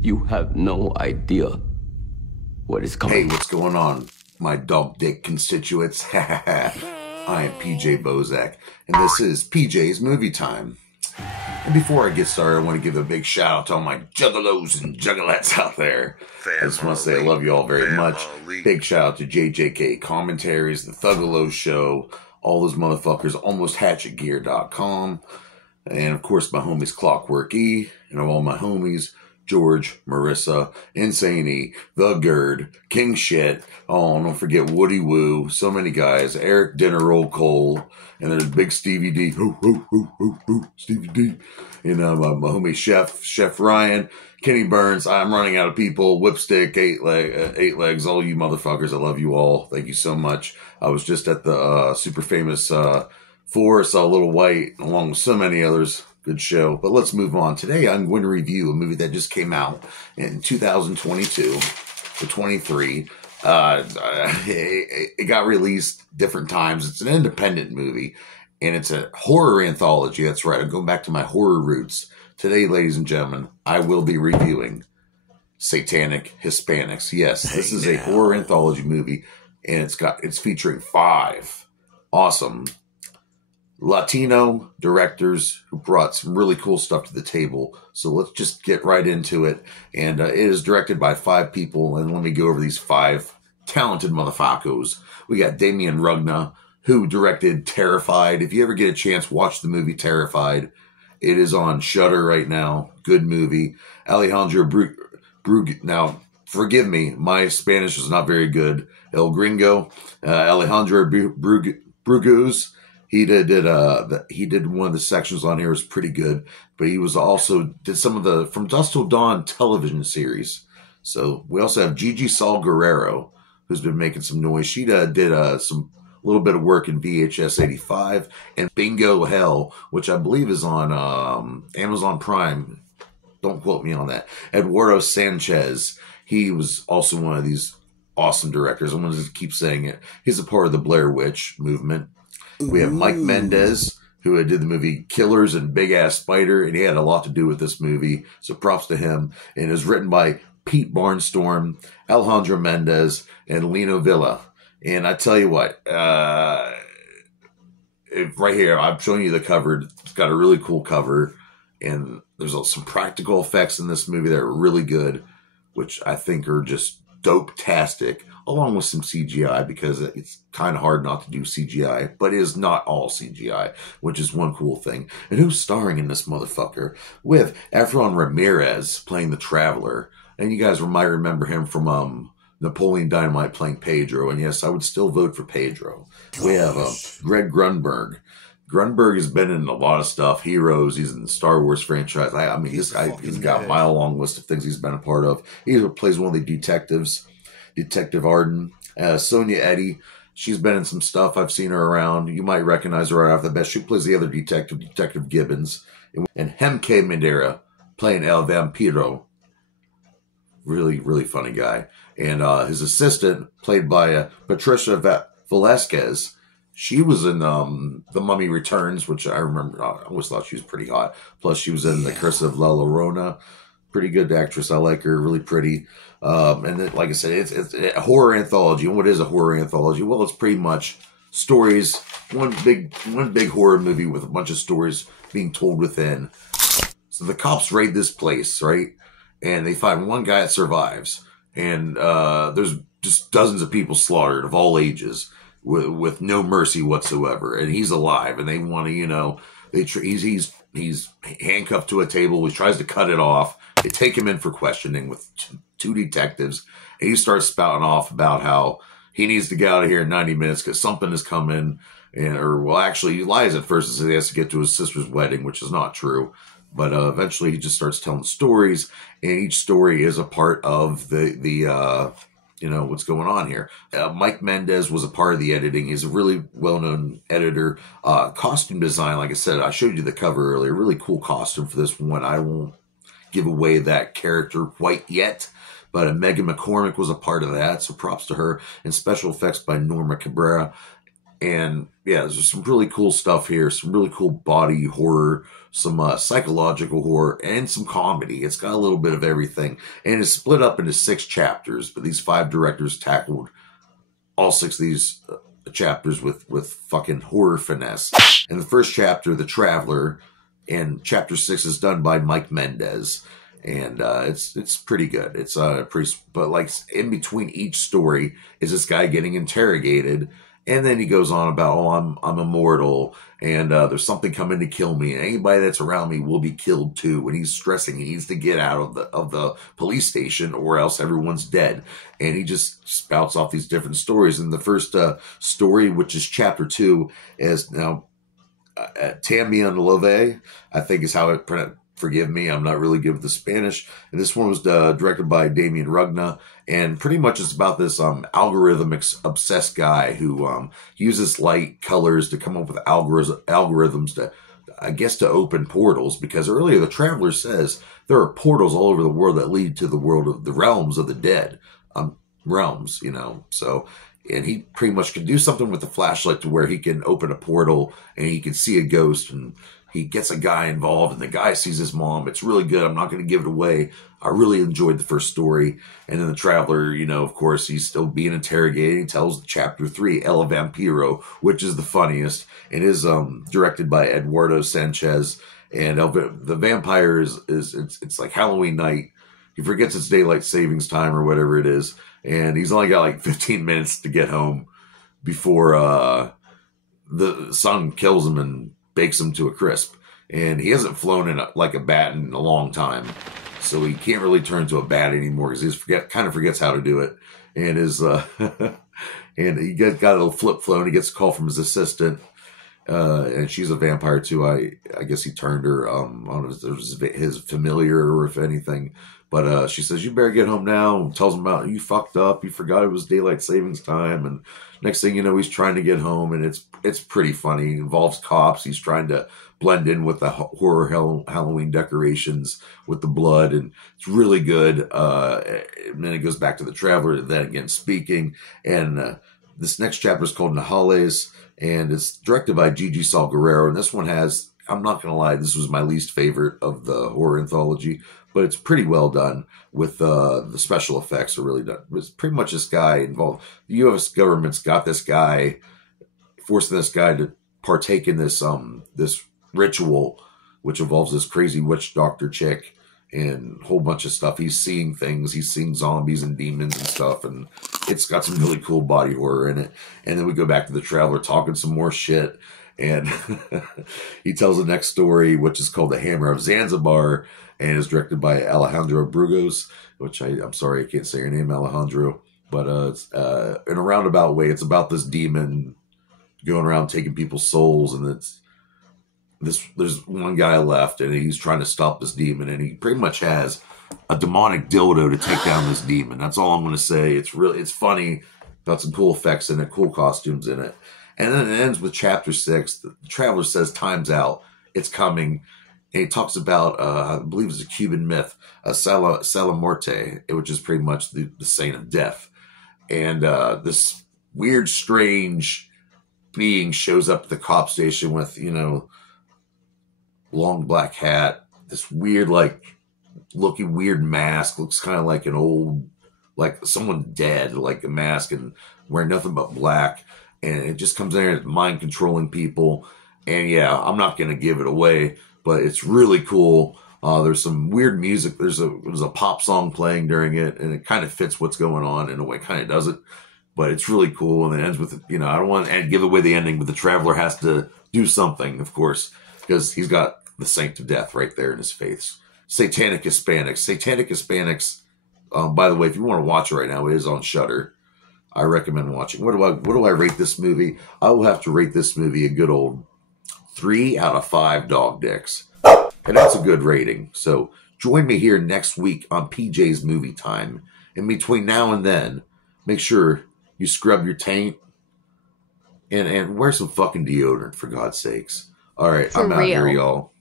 You have no idea what is coming. Hey, what's going on, my dog dick constituents? I am PJ Bozak, and this is PJ's Movie Time. And before I get started, I want to give a big shout out to all my juggalos and juggalettes out there. I just want to say I love you all very much. Big shout out to JJK Commentaries, The Thuggalo Show, all those motherfuckers, almosthatchetgear.com, and of course my homies Clockwork E, and all my homies George, Marissa, Insane E, The Gerd, King Shit, oh, don't forget Woody Woo, so many guys, Eric Dinner Roll Cole, and there's Big Stevie D, Stevie D, and my homie Chef Ryan, Kenny Burns. I'm running out of people, Whipstick, eight legs, all you motherfuckers, I love you all, thank you so much. I was just at the super famous Four, saw Little White, along with so many others. Good show. But let's move on. Today I'm going to review a movie that just came out in 2022 to 23. It got released different times. It's an independent movie, and it's a horror anthology. That's right. I'm going back to my horror roots. Today, ladies and gentlemen, I will be reviewing Satanic Hispanics. Yes, this is a horror anthology movie, and it's featuring 5 awesome Latino directors who brought some really cool stuff to the table. So let's just get right into it. And it is directed by 5 people. And let me go over these 5 talented motherfuckers. We got Demian Rugna, who directed Terrified. If you ever get a chance, watch the movie Terrified. It is on Shudder right now. Good movie. Alejandro Brugues. Now, forgive me, my Spanish is not very good. El Gringo. Alejandro Brugues. He did one of the sections on here, was pretty good, but he was also did some of the From Dusk Till Dawn television series. So we also have Gigi, Saul, Guerrero, who's been making some noise. She did some little bit of work in VHS 85 and Bingo Hell, which I believe is on Amazon Prime. Don't quote me on that. Eduardo Sanchez, he was also one of these awesome directors. I'm going to just keep saying it. He's a part of the Blair Witch movement. We have Mike Mendez, who did the movie Killers and Big Ass Spider, and he had a lot to do with this movie, so props to him. And it was written by Pete Barnstorm, Alejandro Mendez, and Lino Villa. And I tell you what, right here, I'm showing you the cover. It's got a really cool cover, and there's some practical effects in this movie that are really good, which I think are just dope-tastic, along with some CGI, because it's kind of hard not to do CGI, but it is not all CGI, which is one cool thing. And who's starring in this motherfucker? With Efron Ramirez playing the Traveler. And you guys might remember him from Napoleon Dynamite playing Pedro. And yes, I would still vote for Pedro. We have Greg Grunberg. Grunberg has been in a lot of stuff. Heroes. He's in the Star Wars franchise. I mean, he's got a mile long list of things he's been a part of. He plays one of the detectives. Detective Arden, Sonia Eddy. She's been in some stuff. I've seen her around. You might recognize her right off the bat. She plays the other detective, Detective Gibbons. And Hemke Madera playing El Vampiro. Really, really funny guy. And his assistant, played by Patricia Velasquez. She was in The Mummy Returns, which I remember. I always thought she was pretty hot. Plus, she was in The Curse of La Llorona. Pretty good actress. I like her. Really pretty. And then, like I said, it's a horror anthology. And what is a horror anthology? Well, it's pretty much stories. One big horror movie with a bunch of stories being told within. So the cops raid this place, right? And they find one guy that survives. And there's just dozens of people slaughtered of all ages with no mercy whatsoever. And he's alive. And they want to, he's handcuffed to a table. He tries to cut it off. They take him in for questioning with 2 detectives, and he starts spouting off about how he needs to get out of here in 90 minutes because something is coming. Actually, he lies at first and says he has to get to his sister's wedding, which is not true. But eventually, he just starts telling stories, and each story is a part of the what's going on here. Mike Mendez was a part of the editing. He's a really well-known editor. Costume design, like I said, I showed you the cover earlier. Really cool costume for this one. I won't give away that character quite yet, but Megan McCormick was a part of that, so props to her. And special effects by Norma Cabrera. And yeah, there's some really cool stuff here, some really cool body horror, some psychological horror, and some comedy. It's got a little bit of everything, and it's split up into 6 chapters, but these 5 directors tackled all 6 of these chapters with fucking horror finesse. And the first chapter, The Traveler, and chapter 6 is done by Mike Mendez. And it's pretty good. It's but like in between each story is this guy getting interrogated, and then he goes on about, oh, I'm immortal, and there's something coming to kill me, and anybody that's around me will be killed too. And he's stressing he needs to get out of the police station, or else everyone's dead. And he just spouts off these different stories. And the first story, which is chapter 2, is now Demian Love, I think is how it pronounced. Forgive me, I'm not really good with the Spanish. And this one was directed by Demian Rugna, and pretty much it's about this algorithm-obsessed guy who uses light, colors to come up with algorithms to, I guess, to open portals. Because earlier the Traveler says there are portals all over the world that lead to the world of the realms of the dead, realms, you know. So, and he pretty much can do something with the flashlight to where he can open a portal and he can see a ghost, and he gets a guy involved, and the guy sees his mom. It's really good. I'm not going to give it away. I really enjoyed the first story. And then the Traveler, you know, of course, he's still being interrogated. He tells chapter 3, El Vampiro, which is the funniest. It is directed by Eduardo Sanchez. And the vampire it's like Halloween night. He forgets it's daylight savings time or whatever it is. And he's only got like 15 minutes to get home before the sun kills him and bakes him to a crisp. And he hasn't flown in like a bat in a long time, so he can't really turn to a bat anymore because he kind of forgets how to do it. And his and he got a little flip flow, and he gets a call from his assistant, and she's a vampire too. I guess he turned her. I don't know if it was his familiar or if anything, but she says, you better get home now, and tells him about, you fucked up, you forgot it was daylight savings time. And next thing you know, he's trying to get home, and it's pretty funny. It involves cops. He's trying to blend in with the horror Halloween decorations with the blood, and it's really good. And then it goes back to the Traveler, then again speaking. And this next chapter is called Nahales, and it's directed by Gigi, Saul, Guerrero. And this one has, I'm not going to lie, this was my least favorite of the horror anthology, but it's pretty well done with the special effects are really done. It's pretty much this guy involved. The U.S. government's got this guy, forcing this guy to partake in this ritual, which involves this crazy witch doctor chick and a whole bunch of stuff. He's seeing things. He's seeing zombies and demons and stuff, and it's got some really cool body horror in it. And then we go back to the Traveler talking some more shit, and he tells the next story, which is called The Hammer of Zanzibar, and is directed by Alejandro Brugues, which I'm sorry, I can't say your name, Alejandro, but it's in a roundabout way, it's about this demon going around taking people's souls, and there's one guy left, and he's trying to stop this demon, and he pretty much has a demonic dildo to take down this demon. That's all I'm going to say. It's funny, got some cool effects in it, cool costumes in it. And then it ends with chapter 6. The Traveler says, time's out. It's coming. And he talks about, I believe it's a Cuban myth, Sala Muerte, which is pretty much the saint of death. And this weird, strange being shows up at the cop station with, you know, long black hat, this weird, like, looking weird mask, looks kind of like an old, like someone dead, like a mask, and wearing nothing but black. And it just comes in there, mind controlling people. And yeah, I'm not going to give it away, but it's really cool. There's some weird music. There's a pop song playing during it, and it kind of fits what's going on in a way. Kind of doesn't, but it's really cool. And it ends with, you know, I don't want to give away the ending, but the Traveler has to do something, of course, because he's got the saint of death right there in his face. Satanic Hispanics. Satanic Hispanics. By the way, if you want to watch it right now, it is on Shudder. I recommend watching. What do I rate this movie? I will have to rate this movie a good old 3 out of 5 dog dicks. And that's a good rating. So join me here next week on PJ's Movie Time. And between now and then, make sure you scrub your taint and wear some fucking deodorant, for God's sakes. All right, I'm out here, y'all.